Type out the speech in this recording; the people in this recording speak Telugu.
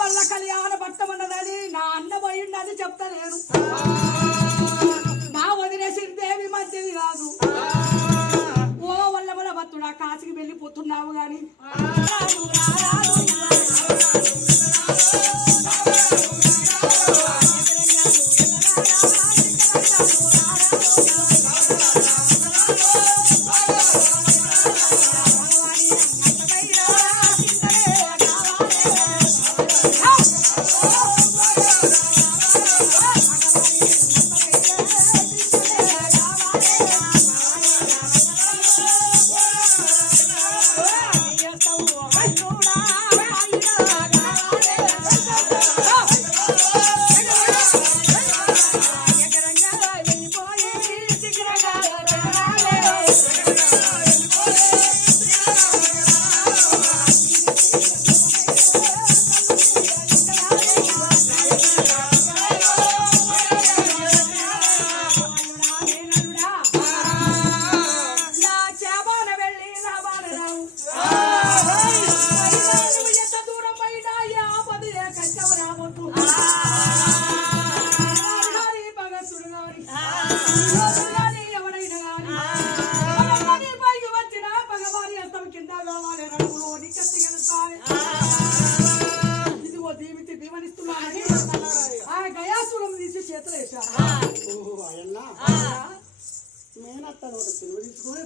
వల్ల కళ్యాణ పట్టమన్నదని నా అన్న పోయిందని చెప్తలేను. నా వదిలేసి దేవి మంచిది కాదు. ఓ వల్ల మన భక్తుడా కాశీకి వెళ్ళిపోతున్నావు గాని ఇదిగో దీవించి దీవనిస్తున్నానని ఆ గయాసురం తీసి చేతులు వేశాను. మేనత్త నోట తెలుగు తీసుకుని